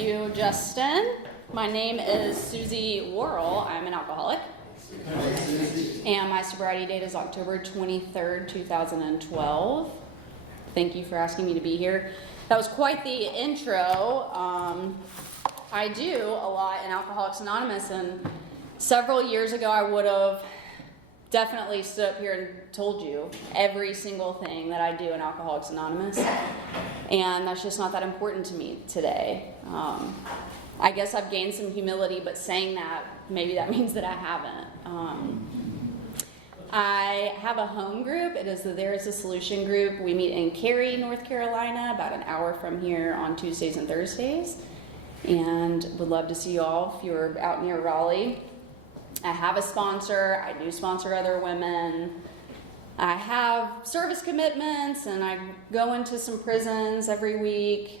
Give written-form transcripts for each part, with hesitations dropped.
Thank you, Justin. My name is Susie Worrell. I'm an alcoholic. And my sobriety date is October 23rd, 2012. Thank you for asking me to be here. That was quite the intro. I do a lot in Alcoholics Anonymous, and several years ago I would have definitely stood up here and told you every single thing that I do in Alcoholics Anonymous, and that's just not that important to me today. I guess I've gained some humility, but saying that, maybe that means that I haven't. I have a home group. It is the There Is a Solution group. We meet in Cary, North Carolina, about an hour from here on Tuesdays and Thursdays, and would love to see you all if you're out near Raleigh. I have a sponsor. I do sponsor other women. I have service commitments, and I go into some prisons every week.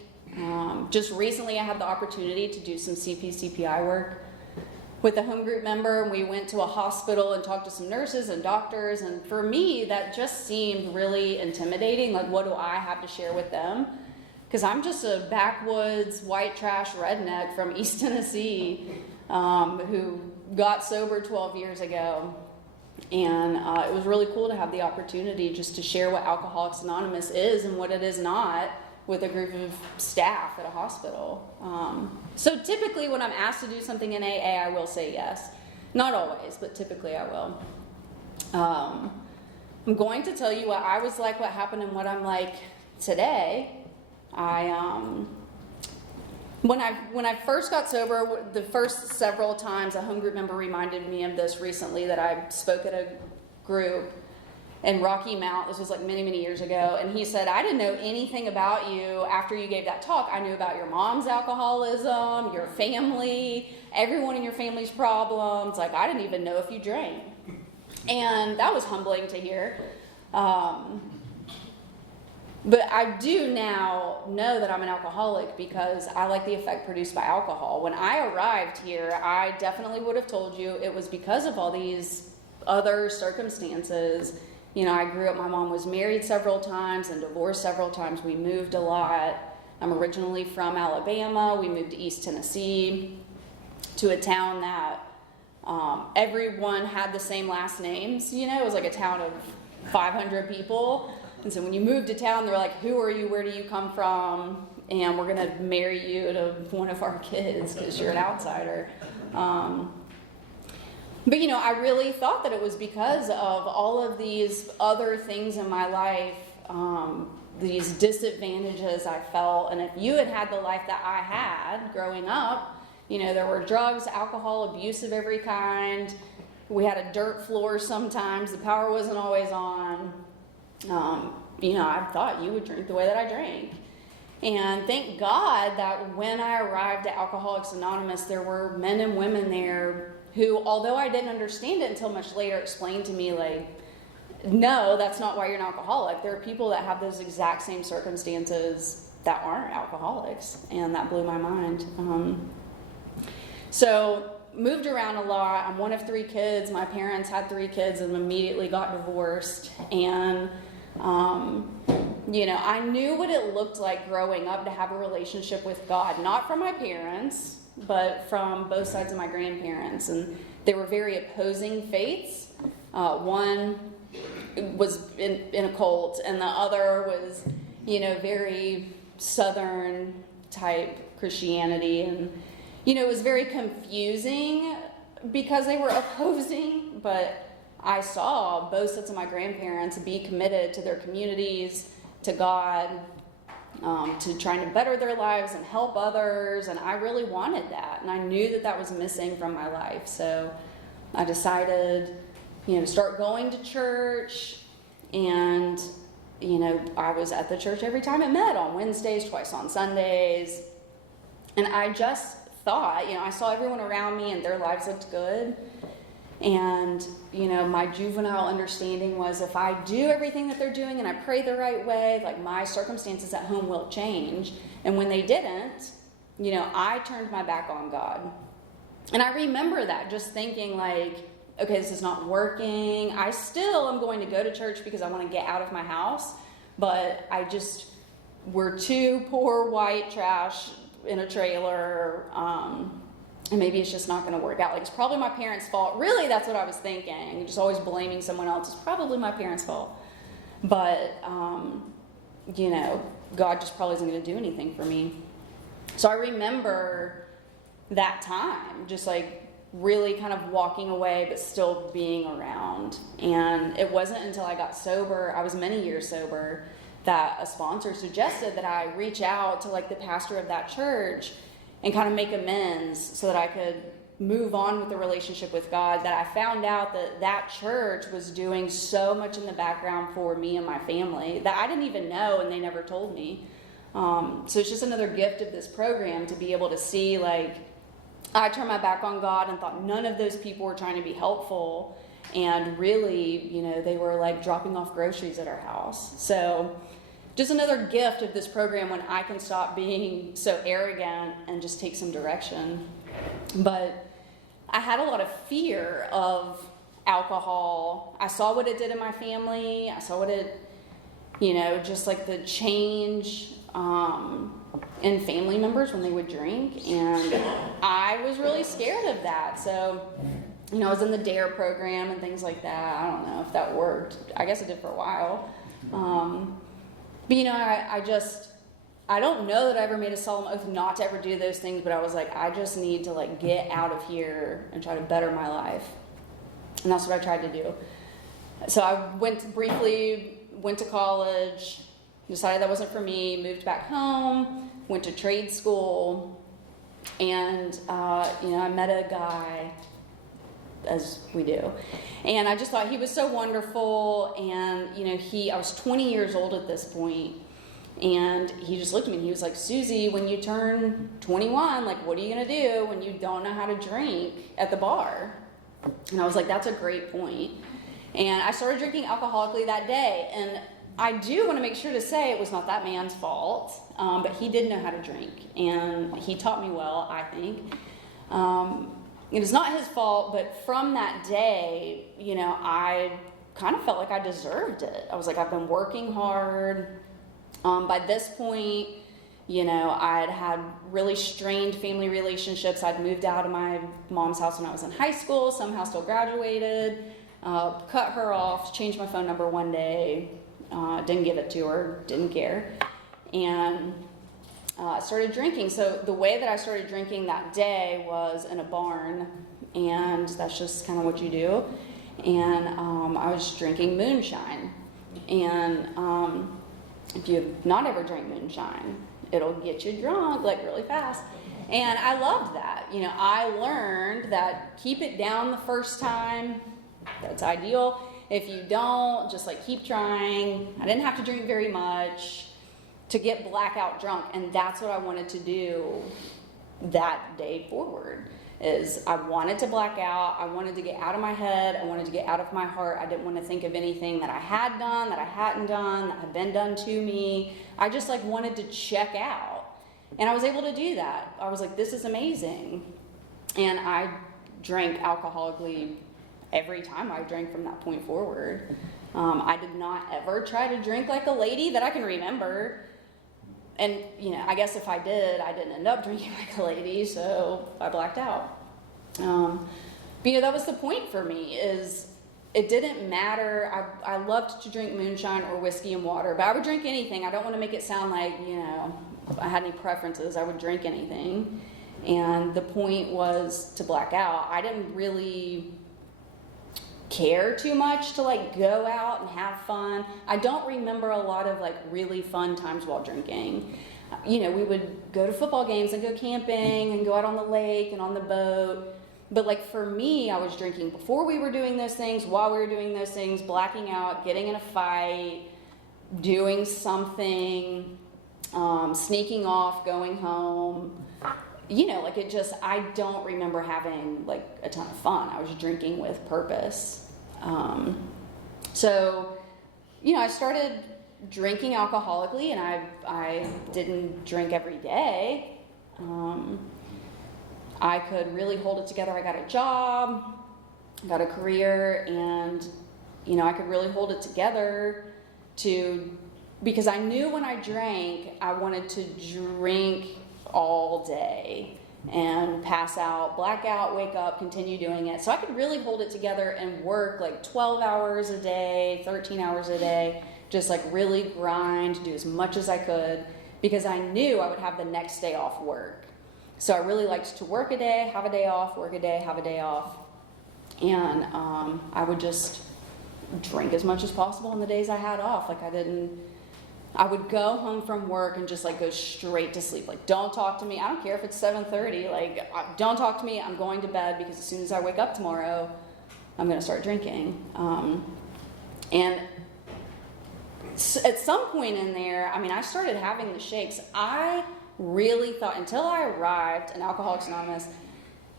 Just recently I had the opportunity to do some CPI work with a home group member. We went to a hospital and talked to some nurses and doctors, and for me that just seemed really intimidating. Like, what do I have to share with them? Because I'm just a backwoods white trash redneck from East Tennessee who got sober 12 years ago, and it was really cool to have the opportunity just to share what Alcoholics Anonymous is and what it is not with a group of staff at a hospital. So typically when I'm asked to do something in AA, I will say yes. Not always, but typically I will. I'm going to tell you what I was like, what happened, and what I'm like today. When I first got sober, the first several times, a home group member reminded me of this recently, that I spoke at a group in Rocky Mount. This was like many, many years ago. And he said, I didn't know anything about you after you gave that talk. I knew about your mom's alcoholism, your family, everyone in your family's problems. Like, I didn't even know if you drank. And that was humbling to hear. But I do now know that I'm an alcoholic because I like the effect produced by alcohol. When I arrived here, I definitely would have told you it was because of all these other circumstances. You know, I grew up, my mom was married several times and divorced several times. We moved a lot. I'm originally from Alabama. We moved to East Tennessee, to a town that everyone had the same last names. You know, it was like a town of 500 people. And so when you moved to town, they're like, who are you? Where do you come from? And we're going to marry you to one of our kids because you're an outsider. But, you know, I really thought that it was because of all of these other things in my life, these disadvantages I felt. And if you had had the life that I had growing up, you know, there were drugs, alcohol, abuse of every kind. We had a dirt floor sometimes. The power wasn't always on. You know, I thought you would drink the way that I drank. And thank God that when I arrived at Alcoholics Anonymous, there were men and women there who, although I didn't understand it until much later, explained to me, like, no, that's not why you're an alcoholic. There are people that have those exact same circumstances that aren't alcoholics, and that blew my mind. So moved around a lot. I'm one of 3 kids. My parents had 3 kids and immediately got divorced. And, you know, I knew what it looked like growing up to have a relationship with God, not from my parents, but from both sides of my grandparents. And they were very opposing faiths. One was in a cult, and the other was, you know, very Southern type Christianity. And, you know, it was very confusing because they were opposing, but I saw both sets of my grandparents be committed to their communities, to God, to trying to better their lives and help others, and I really wanted that, and I knew that that was missing from my life. So I decided, you know, to start going to church, and, you know, I was at the church every time it met, on Wednesdays, twice on Sundays, and I just thought, you know, I saw everyone around me and their lives looked good. And, you know, my juvenile understanding was if I do everything that they're doing and I pray the right way, like, my circumstances at home will change. And when they didn't, you know, I turned my back on God. And I remember that, just thinking, like, okay, this is not working. I still am going to go to church because I want to get out of my house. But we're 2 poor white trash in a trailer, and maybe it's just not going to work out. Like, it's probably my parents' fault. Really, that's what I was thinking. Just always blaming someone else. It's probably my parents' fault. But, you know, God just probably isn't going to do anything for me. So I remember that time, just like really kind of walking away, but still being around. And it wasn't until I got sober, I was many years sober, that a sponsor suggested that I reach out to like the pastor of that church and kind of make amends so that I could move on with the relationship with God. That I found out that that church was doing so much in the background for me and my family that I didn't even know, and they never told me. So it's just another gift of this program to be able to see, like, I turned my back on God and thought none of those people were trying to be helpful, and really, you know, they were like dropping off groceries at our house. So just another gift of this program when I can stop being so arrogant and just take some direction. But I had a lot of fear of alcohol. I saw what it did in my family. I saw what it, you know, just like the change in family members when they would drink. And I was really scared of that. So, you know, I was in the DARE program and things like that. I don't know if that worked. I guess it did for a while. But, you know, I don't know that I ever made a solemn oath not to ever do those things, but I was like, I just need to like get out of here and try to better my life. And that's what I tried to do. So I went to college, decided that wasn't for me, moved back home, went to trade school, and, you know, I met a guy, as we do. And I just thought he was so wonderful. And, you know, I was 20 years old at this point. And he just looked at me and he was like, Susie, when you turn 21, like, what are you going to do when you don't know how to drink at the bar? And I was like, that's a great point. And I started drinking alcoholically that day. And I do want to make sure to say it was not that man's fault, but he did know how to drink. And he taught me well, I think. It was not his fault, but from that day, you know, I kind of felt like I deserved it. I was like, I've been working hard. By this point, you know, I'd had really strained family relationships. I'd moved out of my mom's house when I was in high school, somehow still graduated, cut her off, changed my phone number one day, didn't give it to her, didn't care, and started drinking. So the way that I started drinking that day was in a barn, and that's just kind of what you do. And I was drinking moonshine. And if you have not ever drank moonshine, it'll get you drunk like really fast. And I loved that. You know, I learned that keep it down the first time. That's ideal. If you don't, just like keep trying. I didn't have to drink very much to get blackout drunk, and that's what I wanted to do that day forward. Is I wanted to black out. I wanted to get out of my head. I wanted to get out of my heart. I didn't want to think of anything that I had done, that I hadn't done, that had been done to me. I just like wanted to check out. And I was able to do that. I was like, this is amazing. And I drank alcoholically every time I drank from that point forward. I did not ever try to drink like a lady that I can remember. And, you know, I guess if I did, I didn't end up drinking like a lady, so I blacked out. But, you know, that was the point for me, is it didn't matter. I loved to drink moonshine or whiskey and water, but I would drink anything. I don't want to make it sound like, you know, I had any preferences. I would drink anything. And the point was to black out. I didn't really care too much to like go out and have fun. I don't remember a lot of like really fun times while drinking. You know, we would go to football games and go camping and go out on the lake and on the boat. But like for me, I was drinking before we were doing those things, while we were doing those things, blacking out, getting in a fight, doing something, sneaking off, going home. You know, like it just, I don't remember having like a ton of fun. I was drinking with purpose. So, you know, I started drinking alcoholically, and I didn't drink every day. I could really hold it together. I got a job, got a career, and, you know, I could really hold it together because I knew when I drank, I wanted to drink all day and pass out, black out, wake up, continue doing it. So I could really hold it together and work like 12 hours a day, 13 hours a day, just like really grind, do as much as I could, because I knew I would have the next day off work. So I really liked to work a day, have a day off, work a day, have a day off. And I would just drink as much as possible on the days I had off. Like I would go home from work and just like go straight to sleep. Like, don't talk to me. I don't care if it's 7:30. Like, don't talk to me. I'm going to bed, because as soon as I wake up tomorrow, I'm going to start drinking. And at some point in there, I mean, I started having the shakes. I really thought, until I arrived in Alcoholics Anonymous,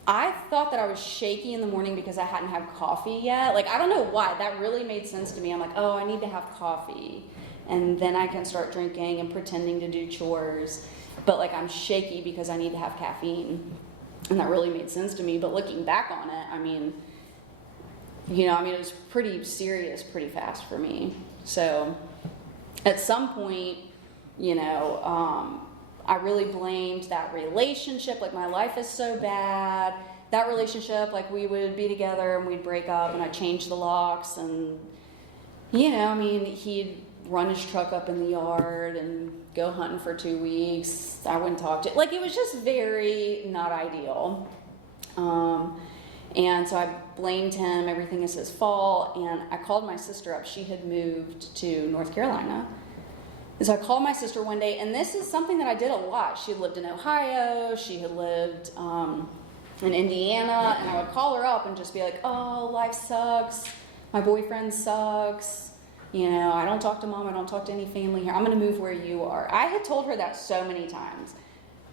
I thought that I was shaky in the morning because I hadn't had coffee yet. Like, I don't know why. That really made sense to me. I'm like, oh, I need to have coffee. And then I can start drinking and pretending to do chores. But like, I'm shaky because I need to have caffeine. And that really made sense to me. But looking back on it, I mean, it was pretty serious pretty fast for me. So at some point, I really blamed that relationship. Like, my life is so bad. That relationship, like, we would be together and we'd break up and I'd change the locks. And, he'd run his truck up in the yard and go hunting for 2 weeks. I wouldn't talk to, like, it was just very not ideal. And so I blamed him. Everything is his fault. And I called my sister up. She had moved to North Carolina. And so I called my sister one day, and this is something that I did a lot. She had lived in Ohio. She had lived in Indiana. And I would call her up and just be like, oh, life sucks. My boyfriend sucks. I don't talk to mom. I don't talk to any family here. I'm going to move where you are. I had told her that so many times.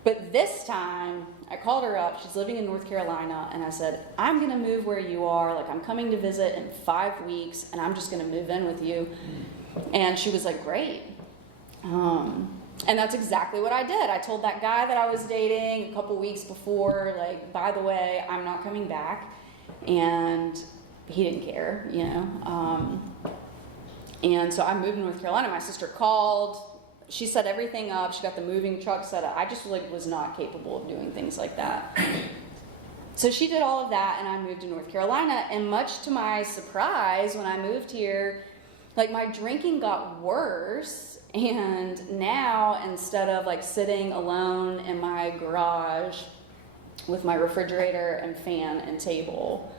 But this time, I called her up. She's living in North Carolina. And I said, I'm going to move where you are. Like, I'm coming to visit in 5 weeks, and I'm just going to move in with you. And she was like, great. And that's exactly what I did. I told that guy that I was dating a couple weeks before, like, by the way, I'm not coming back. And he didn't care, And so I moved to North Carolina. My sister called. She set everything up. She got the moving truck set up. I just was not capable of doing things like that. So she did all of that, and I moved to North Carolina. And much to my surprise, when I moved here, like, my drinking got worse. And now, instead of like sitting alone in my garage with my refrigerator and fan and table,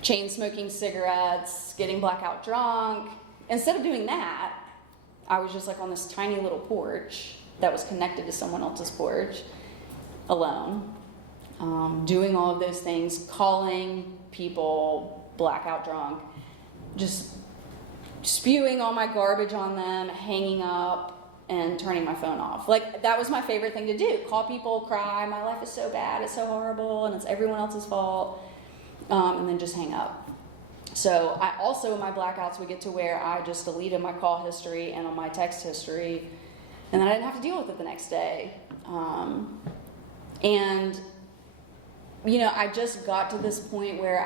chain smoking cigarettes, getting blackout drunk, instead of doing that, I was just like on this tiny little porch that was connected to someone else's porch, alone, doing all of those things, calling people blackout drunk, just spewing all my garbage on them, hanging up, and turning my phone off. Like, that was my favorite thing to do. Call people, cry, my life is so bad, it's so horrible, and it's everyone else's fault, and then just hang up. So I also, in my blackouts, would get to where I just deleted my call history and on my text history, and then I didn't have to deal with it the next day. I just got to this point where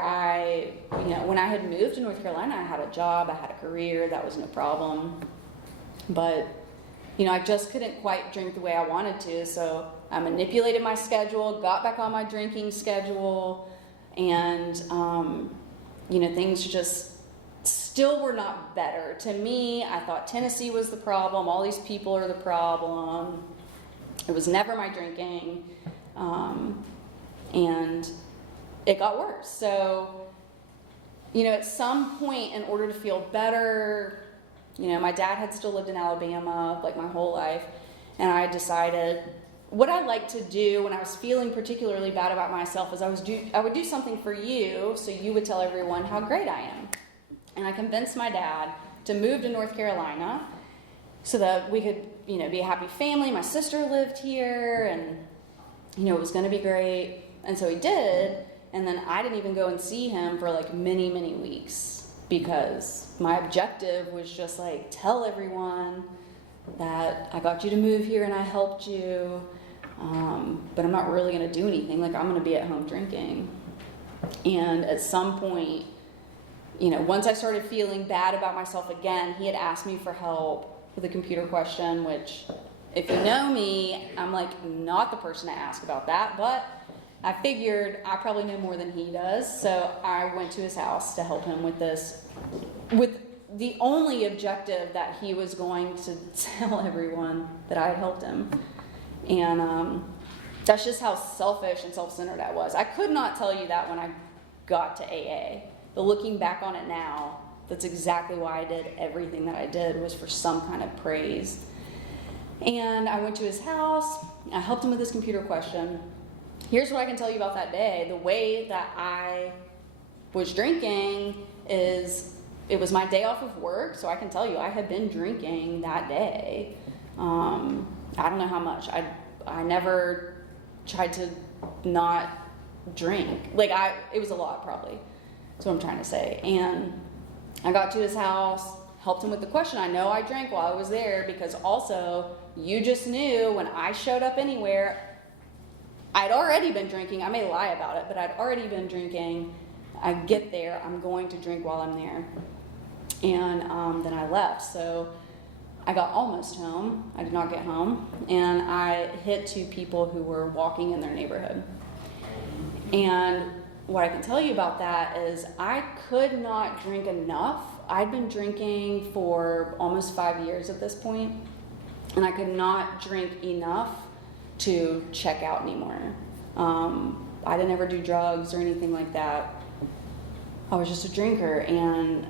when I had moved to North Carolina, I had a job, I had a career, that was no problem. But, I just couldn't quite drink the way I wanted to, so I manipulated my schedule, got back on my drinking schedule, and, things just still were not better. To me, I thought Tennessee was the problem, all these people are the problem. It was never my drinking. And it got worse. So, at some point, in order to feel better, my dad had still lived in Alabama, like, my whole life, and I decided what I liked to do when I was feeling particularly bad about myself is I would do something for you, so you would tell everyone how great I am. And I convinced my dad to move to North Carolina so that we could, be a happy family. My sister lived here, and, it was going to be great. And so he did, and then I didn't even go and see him for like many, many weeks because my objective was just like, tell everyone that I got you to move here and I helped you, but I'm not really going to do anything. Like, I'm going to be at home drinking. And at some point, once I started feeling bad about myself again, he had asked me for help with a computer question, which if you know me, I'm like not the person to ask about that, but I figured I probably know more than he does, so I went to his house to help him with this, with the only objective that he was going to tell everyone that I had helped him. And that's just how selfish and self-centered I was. I could not tell you that when I got to AA, but looking back on it now, that's exactly why I did everything that I did, was for some kind of praise. And I went to his house, I helped him with his computer question. Here's what I can tell you about that day. The way that I was drinking is, it was my day off of work, so I can tell you I had been drinking that day. I don't know how much. I never tried to not drink. Like, it was a lot, probably. That's what I'm trying to say. And I got to his house, helped him with the question. I know I drank while I was there, because also, you just knew when I showed up anywhere, I'd already been drinking. I may lie about it, but I'd already been drinking. I get there, I'm going to drink while I'm there. And then I left. So I got almost home. I did not get home. And I hit two people who were walking in their neighborhood. And what I can tell you about that is I could not drink enough. I'd been drinking for almost 5 years at this point, and I could not drink enough to check out anymore. I didn't ever do drugs or anything like that. I was just a drinker, and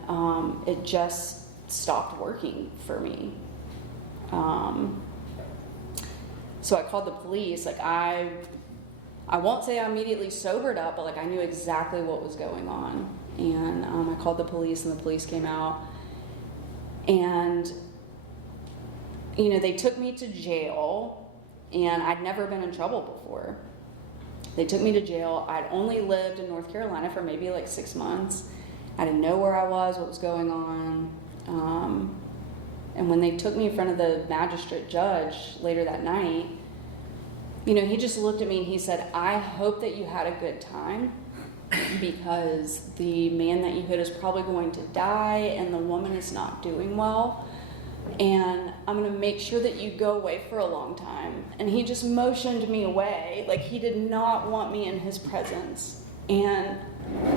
it just stopped working for me. So I called the police. Like, I won't say I immediately sobered up, but like I knew exactly what was going on. And I called the police, and the police came out. And, you know, they took me to jail, and I'd never been in trouble before. They took me to jail. I'd only lived in North Carolina for maybe like 6 months. I didn't know where I was, what was going on. And when they took me in front of the magistrate judge later that night, you know, he just looked at me and he said, I hope that you had a good time, because the man that you hit is probably going to die, and the woman is not doing well. And I'm going to make sure that you go away for a long time. And he just motioned me away. Like, he did not want me in his presence. And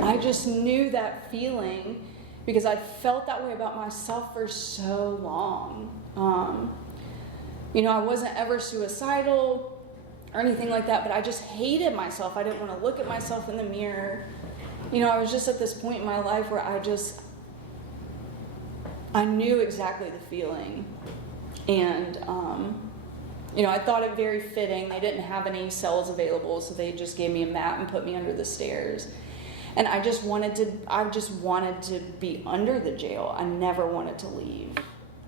I just knew that feeling, because I felt that way about myself for so long. You know, I wasn't ever suicidal or anything like that, but I just hated myself. I didn't want to look at myself in the mirror. You know, I was just at this point in my life where I knew exactly the feeling. And, you know, I thought it very fitting. They didn't have any cells available, so they just gave me a mat and put me under the stairs. And I just wanted to be under the jail. I never wanted to leave,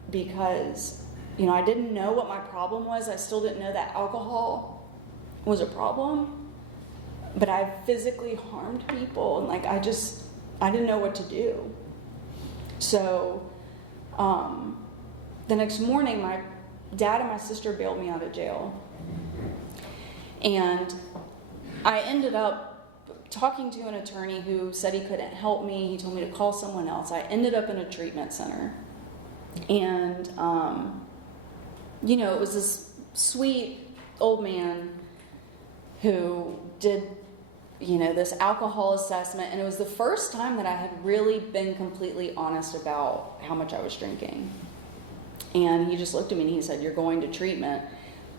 because, you know, I didn't know what my problem was. I still didn't know that alcohol was a problem, but I physically harmed people, and like, I didn't know what to do. So, the next morning, my dad and my sister bailed me out of jail. And I ended up talking to an attorney who said he couldn't help me. He told me to call someone else. I ended up in a treatment center. And, you know, it was this sweet old man who did, you know, this alcohol assessment. And it was the first time that I had really been completely honest about how much I was drinking. And he just looked at me and he said, "You're going to treatment."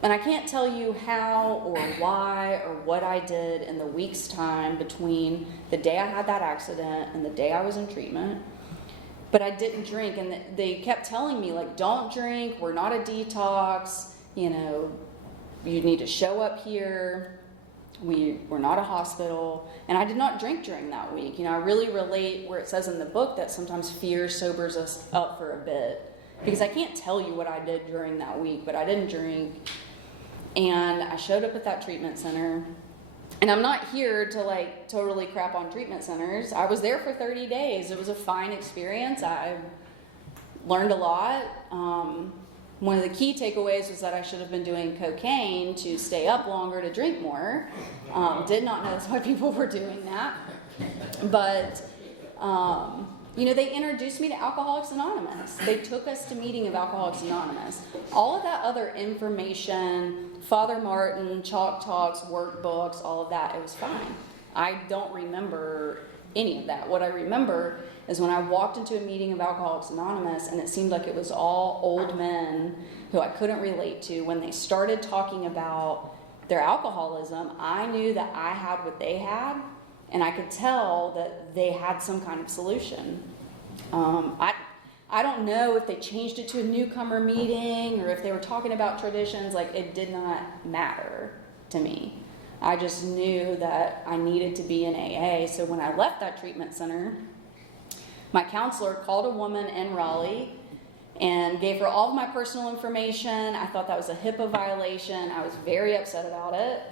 And I can't tell you how or why or what I did in the week's time between the day I had that accident and the day I was in treatment. But I didn't drink, and they kept telling me, like, don't drink, we're not a detox, you know, you need to show up here, we're not a hospital. And I did not drink during that week. You know, I really relate where it says in the book that sometimes fear sobers us up for a bit, because I can't tell you what I did during that week, but I didn't drink. And I showed up at that treatment center. And I'm not here to like totally crap on treatment centers. I was there for 30 days. It was a fine experience. I learned a lot. One of the key takeaways was that I should have been doing cocaine to stay up longer to drink more. Did not know that's why people were doing that. But They introduced me to Alcoholics Anonymous. They took us to meeting of Alcoholics Anonymous. All of that other information, Father Martin, Chalk Talks, workbooks, all of that, it was fine. I don't remember any of that. What I remember is when I walked into a meeting of Alcoholics Anonymous and it seemed like it was all old men who I couldn't relate to. When they started talking about their alcoholism, I knew that I had what they had, and I could tell that they had some kind of solution. I don't know if they changed it to a newcomer meeting or if they were talking about traditions. Like, it did not matter to me. I just knew that I needed to be in AA. So when I left that treatment center, my counselor called a woman in Raleigh and gave her all of my personal information. I thought that was a HIPAA violation. I was very upset about it.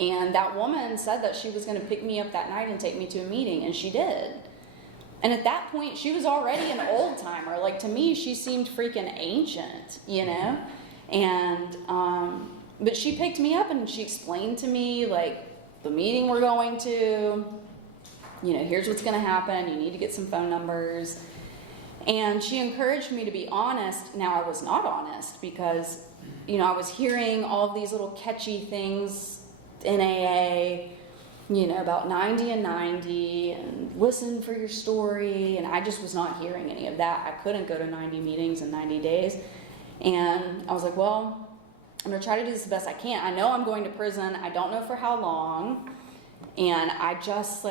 And that woman said that she was going to pick me up that night and take me to a meeting, and she did. And at that point, she was already an old timer. Like, to me, she seemed freaking ancient, And, but she picked me up and she explained to me, like, the meeting we're going to, here's what's going to happen. You need to get some phone numbers. And she encouraged me to be honest. Now, I was not honest because, I was hearing all of these little catchy things in AA, about 90 and 90 and listen for your story. And I just was not hearing any of that. I couldn't go to 90 meetings in 90 days. And I was like, well, I'm going to try to do this the best I can. I know I'm going to prison. I don't know for how long. And I just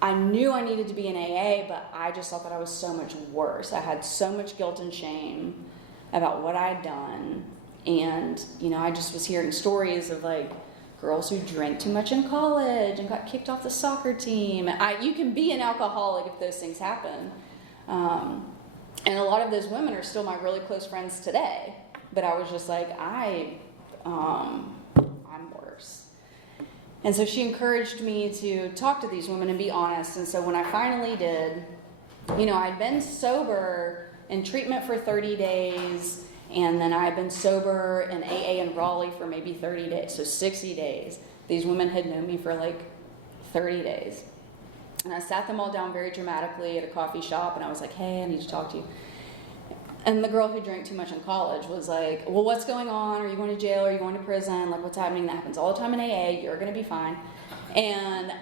I knew I needed to be in AA, but I just thought that I was so much worse. I had so much guilt and shame about what I had done. And, I just was hearing stories of, girls who drank too much in college and got kicked off the soccer team. You can be an alcoholic if those things happen. And a lot of those women are still my really close friends today. But I was just like, I'm worse. And so she encouraged me to talk to these women and be honest. And so when I finally did, I'd been sober in treatment for 30 days. And then I had been sober in AA in Raleigh for maybe 30 days, so 60 days. These women had known me for 30 days. And I sat them all down very dramatically at a coffee shop, and I was like, hey, I need to talk to you. And the girl who drank too much in college was like, well, what's going on? Are you going to jail? Are you going to prison? What's happening? That happens all the time in AA. You're going to be fine. And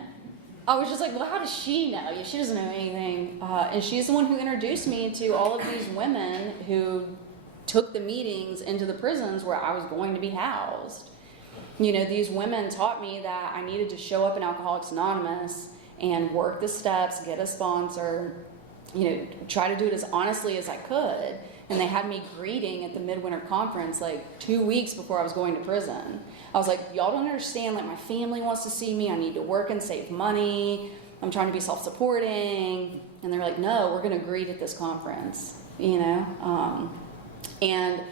I was just like, well, how does she know? She doesn't know anything. And she's the one who introduced me to all of these women who took the meetings into the prisons where I was going to be housed. These women taught me that I needed to show up in Alcoholics Anonymous and work the steps, get a sponsor, try to do it as honestly as I could. And they had me greeting at the midwinter conference 2 weeks before I was going to prison. I was like, y'all don't understand, my family wants to see me. I need to work and save money. I'm trying to be self-supporting. And they're like, no, we're going to greet at this conference, And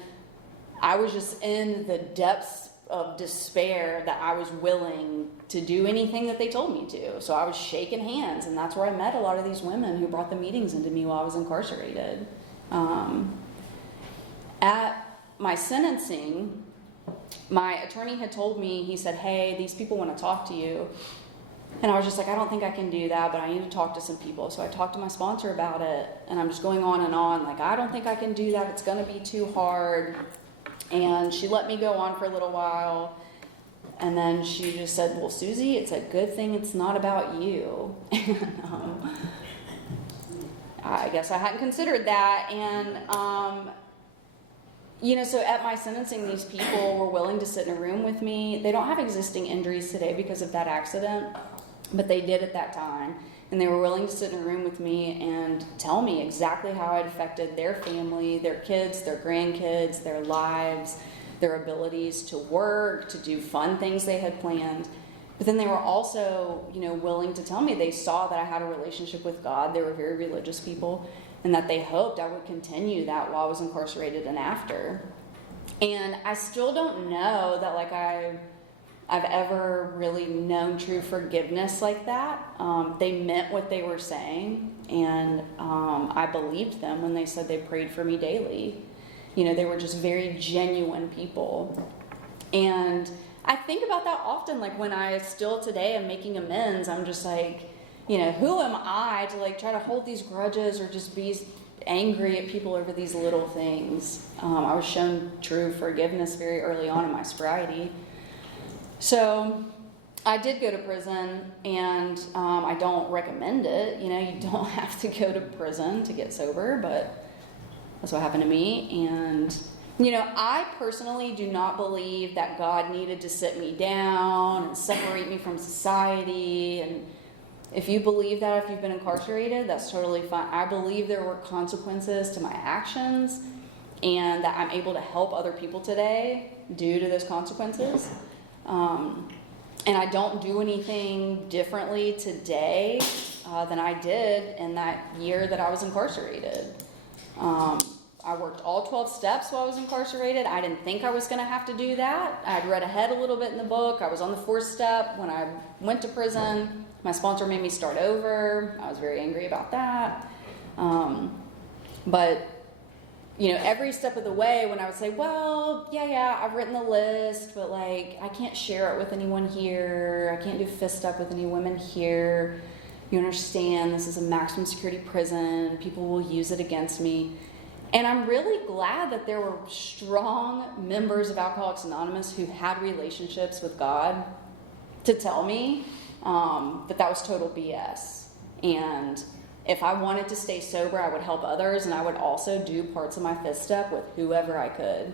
I was just in the depths of despair that I was willing to do anything that they told me to. So I was shaking hands, and that's where I met a lot of these women who brought the meetings into me while I was incarcerated. At my sentencing, my attorney had told me, he said, hey, these people want to talk to you. And I was just like, I don't think I can do that, but I need to talk to some people. So I talked to my sponsor about it, and I'm just going on and on, I don't think I can do that. It's going to be too hard. And she let me go on for a little while. And then she just said, well, Susie, it's a good thing it's not about you. And I guess I hadn't considered that. And, so at my sentencing, these people were willing to sit in a room with me. They don't have existing injuries today because of that accident, but they did at that time. And they were willing to sit in a room with me and tell me exactly how it affected their family, their kids, their grandkids, their lives, their abilities to work, to do fun things they had planned. But then they were also, willing to tell me they saw that I had a relationship with God. They were very religious people, and that they hoped I would continue that while I was incarcerated and after. And I still don't know that I've ever really known true forgiveness like that. They meant what they were saying, and I believed them when they said they prayed for me daily. They were just very genuine people. And I think about that often, when I still today am making amends, I'm just like, who am I to like try to hold these grudges or just be angry at people over these little things? I was shown true forgiveness very early on in my sobriety. So I did go to prison, and I don't recommend it. You don't have to go to prison to get sober, but that's what happened to me. And I personally do not believe that God needed to sit me down and separate me from society. And if you believe that, if you've been incarcerated, that's totally fine. I believe there were consequences to my actions, and that I'm able to help other people today due to those consequences. And I don't do anything differently today than I did in that year that I was incarcerated. I worked all 12 steps while I was incarcerated. I didn't think I was going to have to do that. I'd read ahead a little bit in the book. I was on the 4th step when I went to prison. My sponsor made me start over. I was very angry about that. But every step of the way when I would say, well, yeah, I've written the list, but like, I can't share it with anyone here. I can't do fist up with any women here. You understand, this is a maximum security prison. People will use it against me. And I'm really glad that there were strong members of Alcoholics Anonymous who had relationships with God to tell me that was total BS. And if I wanted to stay sober, I would help others, and I would also do parts of my fifth step with whoever I could.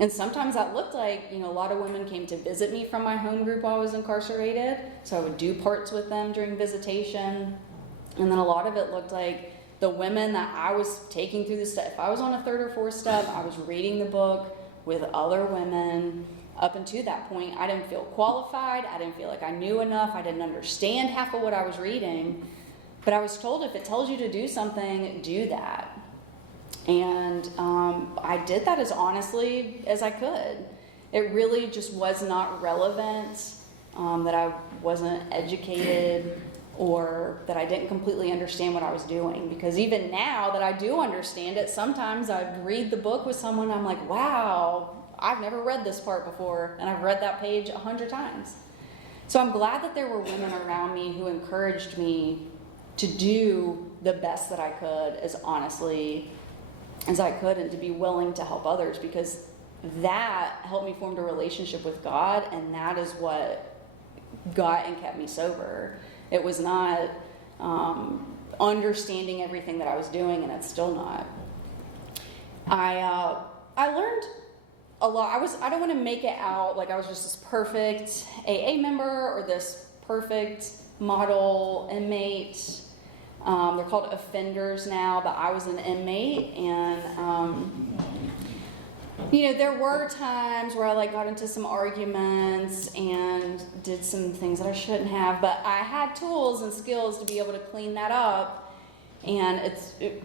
And sometimes that looked like, a lot of women came to visit me from my home group while I was incarcerated, so I would do parts with them during visitation. And then a lot of it looked like the women that I was taking through the step. If I was on a 3rd or 4th step, I was reading the book with other women. Up until that point, I didn't feel qualified. I didn't feel like I knew enough. I didn't understand half of what I was reading. But I was told if it tells you to do something, do that. And I did that as honestly as I could. It really just was not relevant that I wasn't educated or that I didn't completely understand what I was doing. Because even now that I do understand it, sometimes I read the book with someone and I'm like, wow, I've never read this part before, and I've read that page 100 times. So I'm glad that there were women around me who encouraged me to do the best that I could as honestly as I could, and to be willing to help others, because that helped me form a relationship with God, and that is what got and kept me sober. It was not understanding everything that I was doing, and it's still not. I learned a lot. I don't want to make it out like I was just this perfect AA member or this perfect model inmate. They're called offenders now, but I was an inmate, and there were times where I got into some arguments and did some things that I shouldn't have, but I had tools and skills to be able to clean that up, and it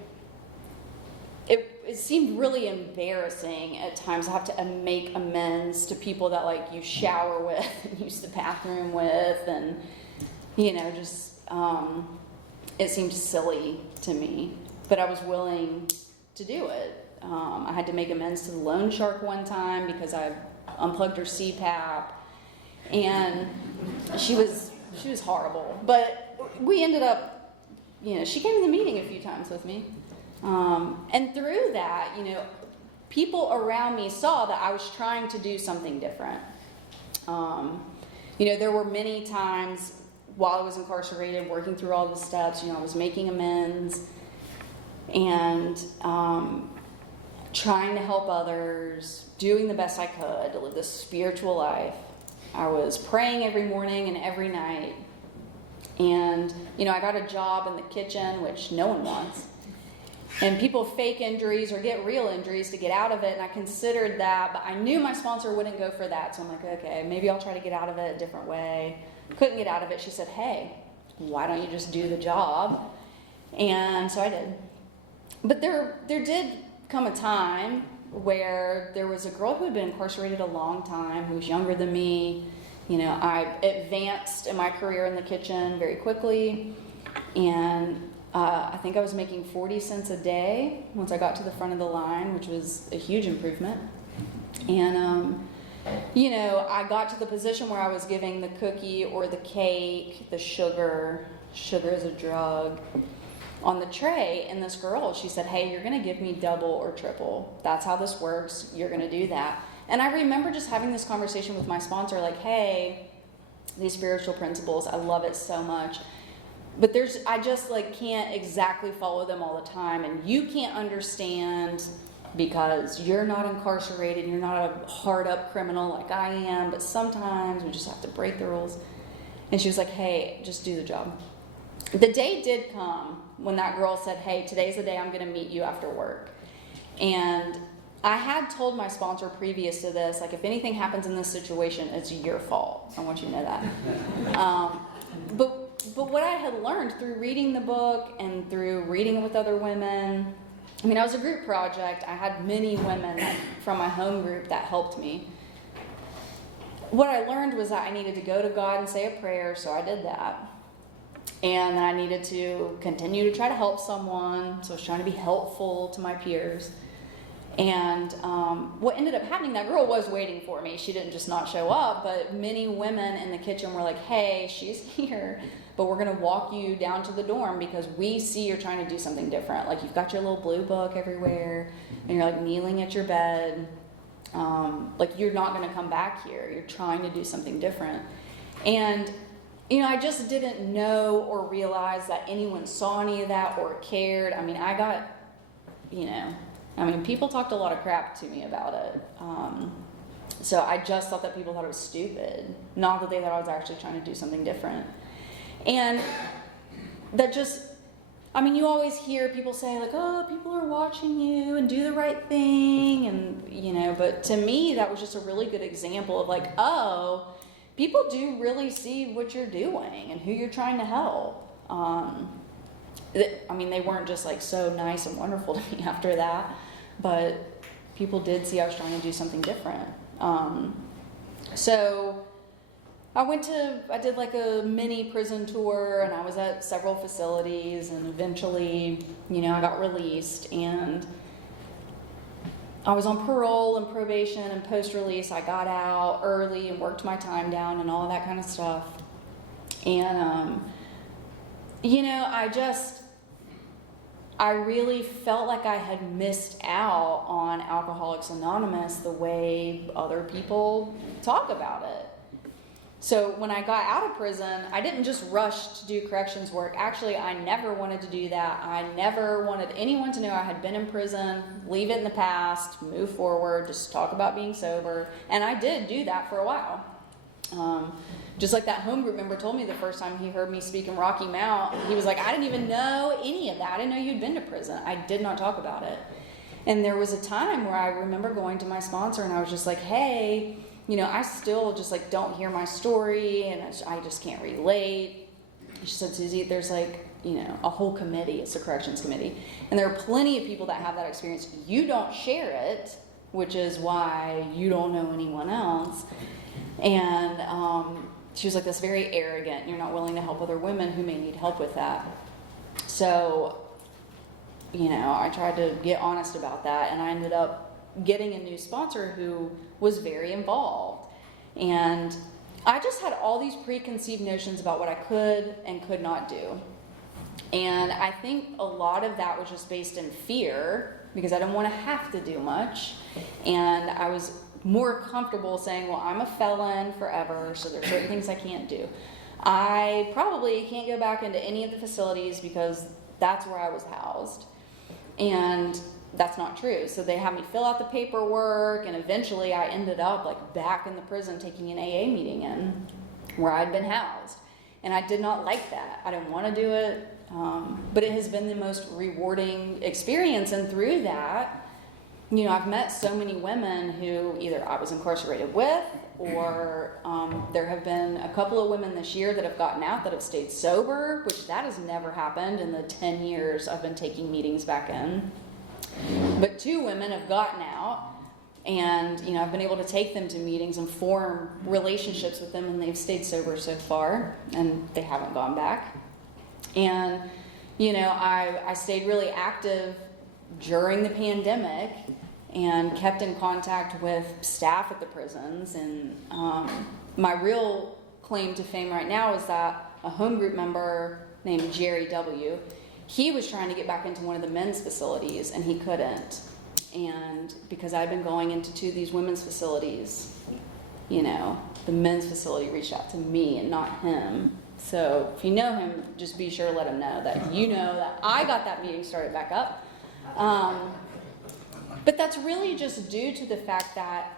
seemed really embarrassing at times to have to make amends to people that you shower with and use the bathroom with, and it seemed silly to me, but I was willing to do it. I had to make amends to the loan shark one time because I unplugged her CPAP, and she was horrible. But we ended up, she came to the meeting a few times with me, and through that, people around me saw that I was trying to do something different. There were many times while I was incarcerated, working through all the steps, I was making amends and trying to help others, doing the best I could to live this spiritual life. I was praying every morning and every night. And, I got a job in the kitchen, which no one wants. And people fake injuries or get real injuries to get out of it, and I considered that, but I knew my sponsor wouldn't go for that. So I'm like, okay, maybe I'll try to get out of it a different way. Couldn't get out of it. She said, hey, why don't you just do the job? And so I did. But there did come a time where there was a girl who had been incarcerated a long time, who was younger than me. I advanced in my career in the kitchen very quickly, and I think I was making 40 cents a day once I got to the front of the line, which was a huge improvement. And I got to the position where I was giving the cookie or the cake, the sugar, sugar is a drug on the tray. And this girl, she said, hey, you're going to give me double or triple. That's how this works. You're going to do that. And I remember just having this conversation with my sponsor, like, hey, these spiritual principles, I love it so much. But I just like can't exactly follow them all the time. And you can't understand because you're not incarcerated. You're not a hard up criminal like I am. But sometimes we just have to break the rules. And she was like, hey, just do the job. The day did come when that girl said, hey, today's the day I'm going to meet you after work. And I had told my sponsor previous to this, like, if anything happens in this situation, it's your fault. I want you to know that. But what I had learned through reading the book and through reading it with other women, I mean, I was a group project. I had many women from my home group that helped me. What I learned was that I needed to go to God and say a prayer, so I did that. And then I needed to continue to try to help someone, so I was trying to be helpful to my peers. And what ended up happening, that girl was waiting for me. She didn't just not show up, but many women in the kitchen were like, hey, she's here, but we're going to walk you down to the dorm because we see you're trying to do something different. Like, you've got your little blue book everywhere, and you're like kneeling at your bed. Like, you're not going to come back here. You're trying to do something different. And, you know, I just didn't know or realize that anyone saw any of that or cared. I mean, people talked a lot of crap to me about it. So I just thought that people thought it was stupid, not that they thought I was actually trying to do something different. And that just, I mean, you always hear people say, like, oh, people are watching you and do the right thing. And, you know, but to me, that was just a really good example of like, oh, people do really see what you're doing and who you're trying to help. They weren't just like so nice and wonderful to me after that, but people did see I was trying to do something different. So I did like a mini prison tour, and I was at several facilities, and eventually, you know, I got released, and I was on parole and probation and post-release. I got out early and worked my time down and all of that kind of stuff. And, you know, I really felt like I had missed out on Alcoholics Anonymous the way other people talk about it. So when I got out of prison, I didn't just rush to do corrections work. Actually, I never wanted to do that. I never wanted anyone to know I had been in prison, leave it in the past, move forward, just talk about being sober. And I did do that for a while. Just like that home group member told me the first time he heard me speak in Rocky Mount, he was like, I didn't even know any of that. I didn't know you'd been to prison. I did not talk about it. And there was a time where I remember going to my sponsor and I was just like, hey, you know, I still just like don't hear my story and I just can't relate. She said, Susie, there's like, you know, a whole committee. It's a corrections committee. And there are plenty of people that have that experience. You don't share it, which is why you don't know anyone else. And she was like, that's very arrogant. You're not willing to help other women who may need help with that. So, you know, I tried to get honest about that, and I ended up getting a new sponsor who was very involved. And I just had all these preconceived notions about what I could and could not do. And I think a lot of that was just based in fear, because I didn't want to have to do much. And I was more comfortable saying, well, I'm a felon forever, so there's certain things I can't do. I probably can't go back into any of the facilities because that's where I was housed. And that's not true. So they had me fill out the paperwork, and eventually I ended up like back in the prison taking an AA meeting in where I'd been housed. And I did not like that. I didn't want to do it. But it has been the most rewarding experience. And through that, you know, I've met so many women who either I was incarcerated with, or there have been a couple of women this year that have gotten out that have stayed sober, which that has never happened in the 10 years I've been taking meetings back in. But 2 women have gotten out, and, you know, I've been able to take them to meetings and form relationships with them, and they've stayed sober so far, and they haven't gone back. And, you know, I stayed really active during the pandemic and kept in contact with staff at the prisons. And my real claim to fame right now is that a home group member named Cary W. He was trying to get back into one of the men's facilities, and he couldn't. And because I'd been going into two of these women's facilities, you know, the men's facility reached out to me and not him. So if you know him, just be sure to let him know that you know that I got that meeting started back up. But that's really just due to the fact that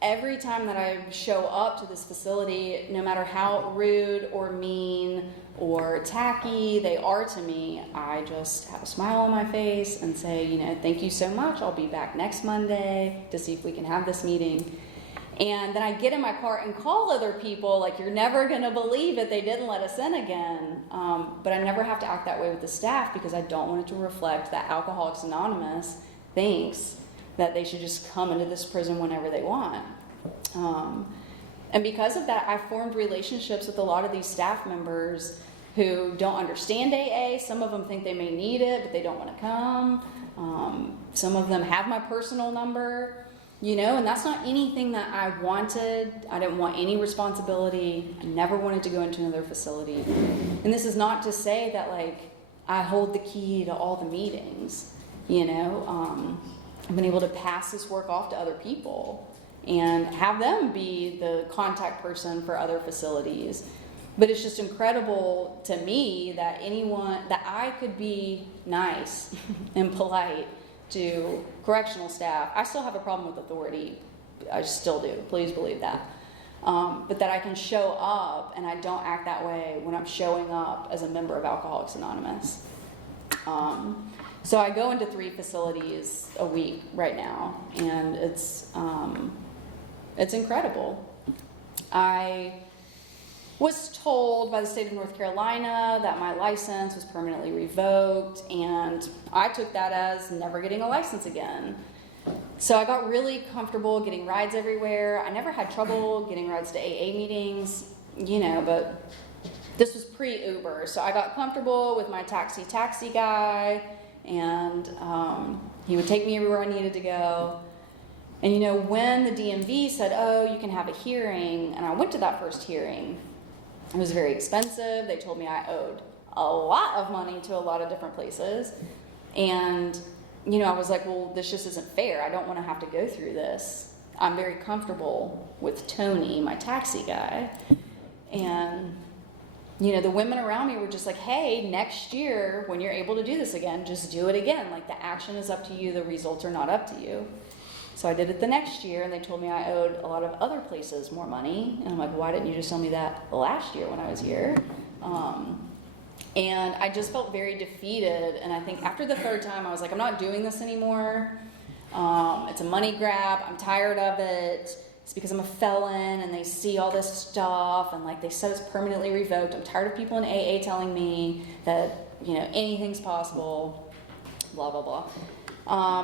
every time that I show up to this facility, no matter how rude or mean or tacky they are to me, I just have a smile on my face and say, you know, thank you so much. I'll be back next Monday to see if we can have this meeting. And then I get in my car and call other people, like, you're never going to believe it, they didn't let us in again. But I never have to act that way with the staff because I don't want it to reflect that Alcoholics Anonymous thinks that they should just come into this prison whenever they want. And because of that, I formed relationships with a lot of these staff members who don't understand AA. Some of them think they may need it, but they don't want to come. Some of them have my personal number, you know, and that's not anything that I wanted. I didn't want any responsibility. I never wanted to go into another facility. And this is not to say that, like, I hold the key to all the meetings, you know. I've been able to pass this work off to other people and have them be the contact person for other facilities. But it's just incredible to me that I could be nice and polite to correctional staff. I still have a problem with authority. I still do. Please believe that. But that I can show up and I don't act that way when I'm showing up as a member of Alcoholics Anonymous. So I go into 3 facilities a week right now, and it's incredible. I was told by the state of North Carolina that my license was permanently revoked, and I took that as never getting a license again. So I got really comfortable getting rides everywhere. I never had trouble getting rides to AA meetings, you know, but this was pre-Uber. So I got comfortable with my taxi guy, and he would take me everywhere I needed to go. And you know, when the DMV said, oh, you can have a hearing, and I went to that first hearing, it was very expensive. They told me I owed a lot of money to a lot of different places. And, you know, I was like, well, this just isn't fair. I don't want to have to go through this. I'm very comfortable with Tony, my taxi guy. And, you know, the women around me were just like, hey, next year, when you're able to do this again, just do it again. Like, the action is up to you. The results are not up to you. So I did it the next year, and they told me I owed a lot of other places more money. And I'm like, why didn't you just tell me that last year when I was here? And I just felt very defeated. And I think after the 3rd time, I was like, I'm not doing this anymore. It's a money grab. I'm tired of it. It's because I'm a felon, and they see all this stuff, and like they said it's permanently revoked. I'm tired of people in AA telling me that, you know, anything's possible, blah, blah, blah.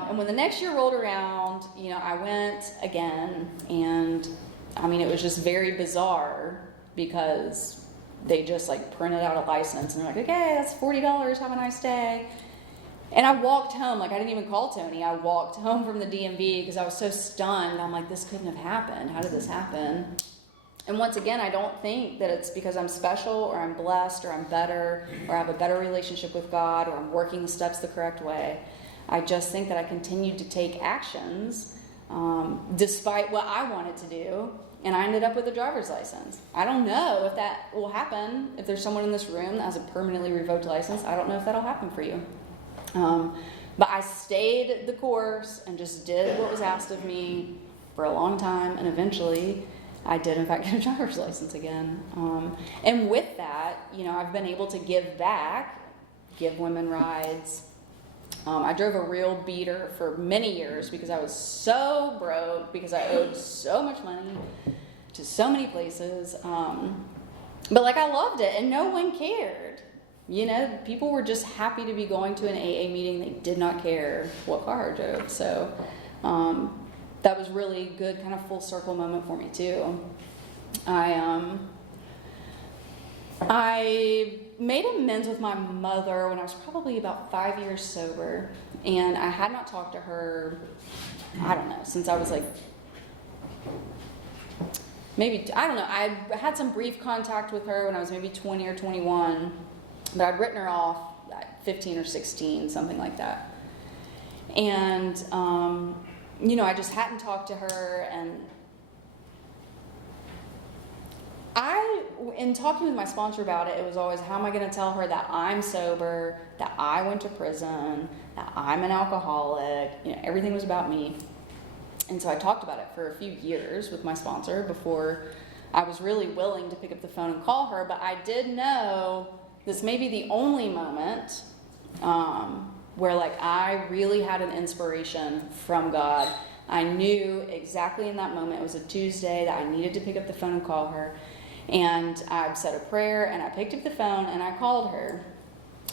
And when the next year rolled around, you know, I went again, and I mean, it was just very bizarre because they just like printed out a license and they're like, okay, that's $40, have a nice day. And I walked home, like I didn't even call Tony. I walked home from the DMV because I was so stunned. I'm like, this couldn't have happened. How did this happen? And once again, I don't think that it's because I'm special or I'm blessed or I'm better or I have a better relationship with God or I'm working the steps the correct way. I just think that I continued to take actions despite what I wanted to do, and I ended up with a driver's license. I don't know if that will happen. If there's someone in this room that has a permanently revoked license, I don't know if that'll happen for you. But I stayed the course and just did what was asked of me for a long time, and eventually I did in fact get a driver's license again. And with that, you know, I've been able to give back, give women rides. I drove a real beater for many years because I was so broke, because I owed so much money to so many places. But like, I loved it, and no one cared. You know, people were just happy to be going to an AA meeting. They did not care what car I drove. So that was really good, kind of full circle moment for me too. I made amends with my mother when I was probably about 5 years sober, and I had not talked to her, I don't know, since I was like, maybe, I don't know, I had some brief contact with her when I was maybe 20 or 21, but I'd written her off at 15 or 16, something like that. And, I just hadn't talked to her, and in talking with my sponsor about it, it was always, how am I going to tell her that I'm sober, that I went to prison, that I'm an alcoholic? Everything was about me. And so I talked about it for a few years with my sponsor before I was really willing to pick up the phone and call her. But I did know this may be the only moment where I really had an inspiration from God. I knew exactly in that moment, it was a Tuesday, that I needed to pick up the phone and call her. And I said a prayer, and I picked up the phone, and I called her.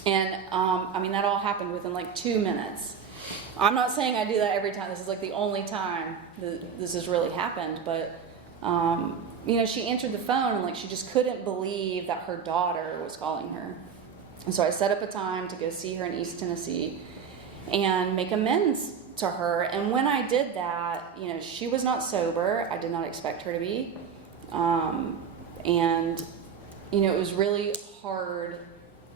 And, that all happened within 2 minutes. I'm not saying I do that every time. This is the only time this has really happened. But, she answered the phone, and she just couldn't believe that her daughter was calling her. And so I set up a time to go see her in East Tennessee and make amends to her. And when I did that, she was not sober. I did not expect her to be. It was really hard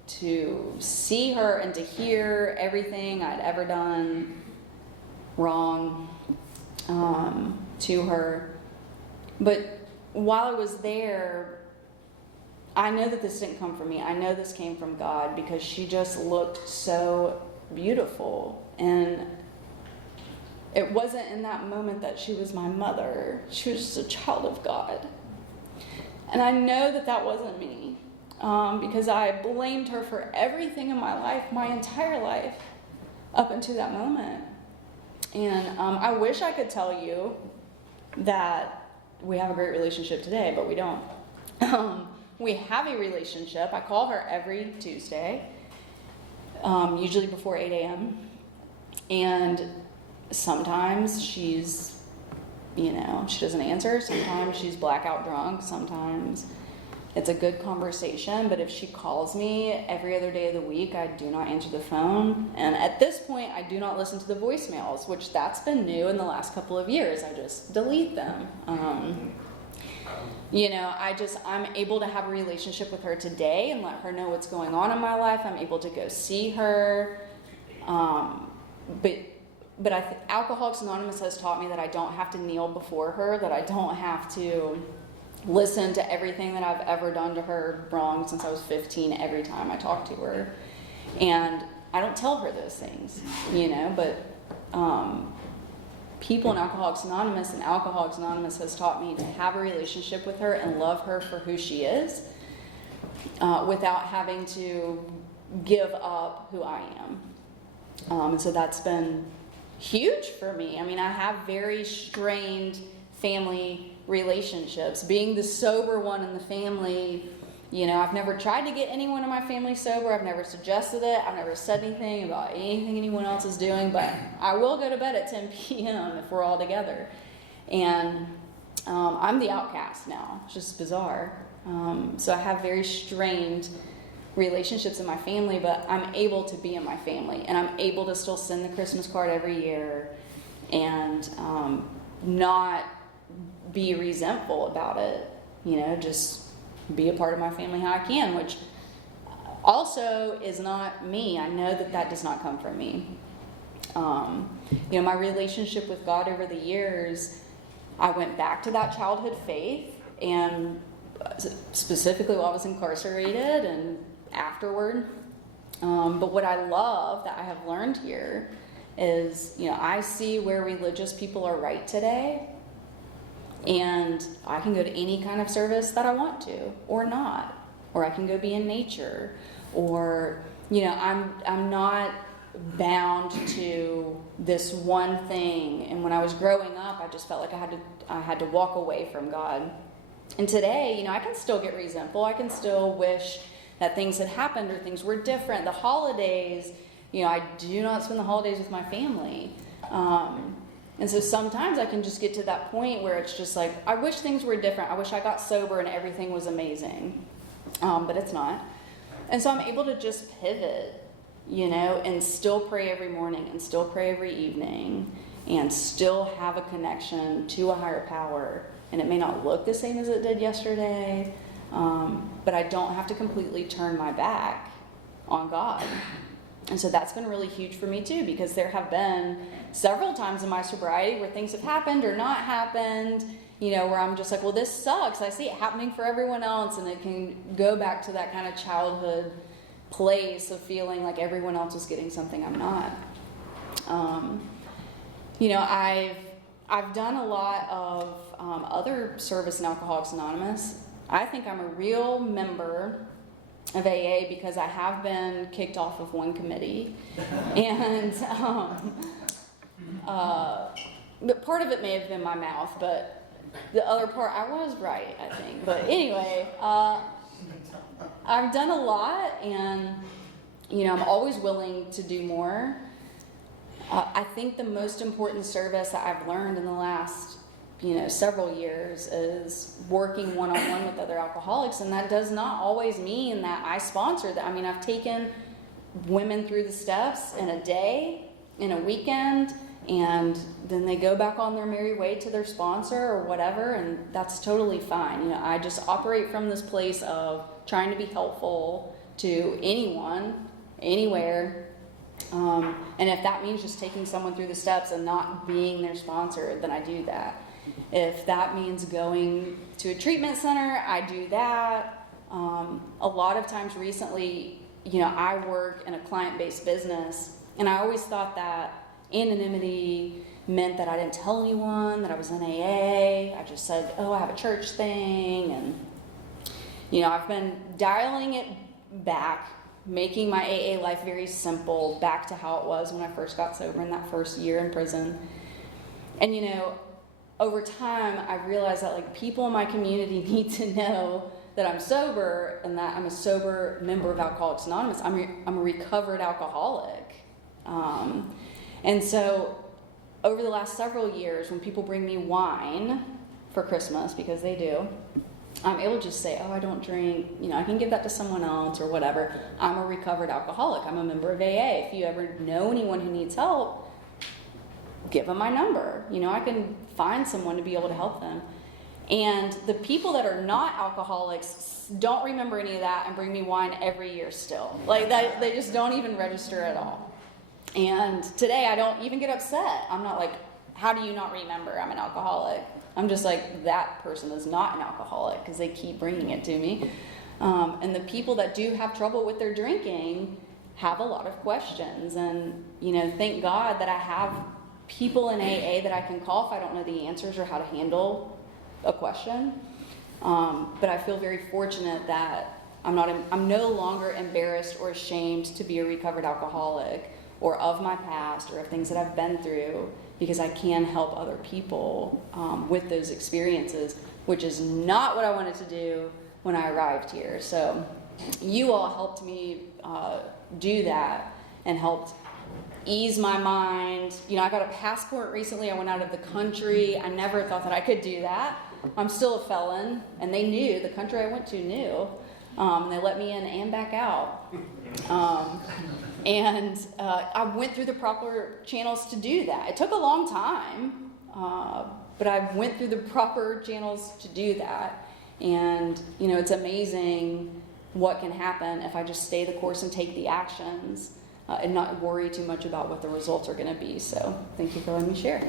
to see her and to hear everything I'd ever done wrong to her. But while I was there, I know that this didn't come from me. I know this came from God, because she just looked so beautiful. And it wasn't in that moment that she was my mother. She was just a child of God. And I know that that wasn't me, because I blamed her for everything in my life, my entire life, up until that moment. And I wish I could tell you that we have a great relationship today, but we don't. We have a relationship. I call her every Tuesday, usually before 8 a.m. And sometimes she's, she doesn't answer. Sometimes she's blackout drunk. Sometimes it's a good conversation. But if she calls me every other day of the week, I do not answer the phone. And at this point, I do not listen to the voicemails, which that's been new in the last couple of years. I just delete them. I'm able to have a relationship with her today and let her know what's going on in my life. I'm able to go see her. But Alcoholics Anonymous has taught me that I don't have to kneel before her, that I don't have to listen to everything that I've ever done to her wrong since I was 15 every time I talk to her. And I don't tell her those things, but people in Alcoholics Anonymous and Alcoholics Anonymous has taught me to have a relationship with her and love her for who she is, without having to give up who I am. And so that's been huge for me. I have very strained family relationships. Being the sober one in the family, I've never tried to get anyone in my family sober. I've never suggested it. I've never said anything about anything anyone else is doing, but I will go to bed at 10 p.m. if we're all together. And I'm the outcast now. It's just bizarre. So I have very strained relationships in my family, but I'm able to be in my family, and I'm able to still send the Christmas card every year and not be resentful about it, just be a part of my family how I can, which also is not me. I know that does not come from me. My relationship with God over the years, I went back to that childhood faith, and specifically while I was incarcerated and afterward. But what I love that I have learned here is, I see where religious people are right today, and I can go to any kind of service that I want to, or not, or I can go be in nature, or, I'm not bound to this one thing. And when I was growing up, I just felt like I had to walk away from God. And today, I can still get resentful. I can still wish that things had happened or things were different. The holidays, I do not spend the holidays with my family. And so sometimes I can just get to that point where it's just like, I wish things were different. I wish I got sober and everything was amazing. But it's not. And so I'm able to just pivot, and still pray every morning and still pray every evening and still have a connection to a higher power. And it may not look the same as it did yesterday, but I don't have to completely turn my back on God. And so that's been really huge for me too, because there have been several times in my sobriety where things have happened or not happened, where I'm just like, well, this sucks. I see it happening for everyone else. And it can go back to that kind of childhood place of feeling like everyone else is getting something I'm not. I've done a lot of other service in Alcoholics Anonymous. I think I'm a real member of AA because I have been kicked off of one committee, and but part of it may have been my mouth, but the other part I was right, I think. But anyway, I've done a lot, and I'm always willing to do more. I think the most important service that I've learned in the last several years is working one-on-one with other alcoholics, and that does not always mean that I sponsor that. I mean, I've taken women through the steps in a day, in a weekend, and then they go back on their merry way to their sponsor or whatever, and that's totally fine. I just operate from this place of trying to be helpful to anyone, anywhere, and if that means just taking someone through the steps and not being their sponsor, then I do that. If that means going to a treatment center, I do that. A lot of times recently, I work in a client-based business, and I always thought that anonymity meant that I didn't tell anyone that I was in AA. I just said, oh, I have a church thing, and I've been dialing it back, making my AA life very simple, back to how it was when I first got sober in that first year in prison. And over time, I realized that people in my community need to know that I'm sober and that I'm a sober member of Alcoholics Anonymous. I'm a recovered alcoholic. And so over the last several years, when people bring me wine for Christmas, because they do, I'm able to just say, oh, I don't drink, I can give that to someone else or whatever. I'm a recovered alcoholic. I'm a member of AA. If you ever know anyone who needs help, give them my number. I can find someone to be able to help them. And the people that are not alcoholics don't remember any of that and bring me wine every year still. That, they just don't even register at all. And today I don't even get upset. I'm not like, how do you not remember I'm an alcoholic? I'm just like, that person is not an alcoholic because they keep bringing it to me. And the people that do have trouble with their drinking have a lot of questions. And, thank God that I have people in AA that I can call if I don't know the answers or how to handle a question. But I feel very fortunate that I'm no longer embarrassed or ashamed to be a recovered alcoholic or of my past or of things that I've been through, because I can help other people with those experiences, which is not what I wanted to do when I arrived here. So you all helped me do that and helped ease my mind. I got a passport recently. I went out of the country. I never thought that I could do that. I'm still a felon, and they knew, the country I went to knew. They let me in and back out. And I went through the proper channels to do that. It took a long time, but I went through the proper channels to do that. And, it's amazing what can happen if I just stay the course and take the actions and not worry too much about what the results are going to be. So thank you for letting me share.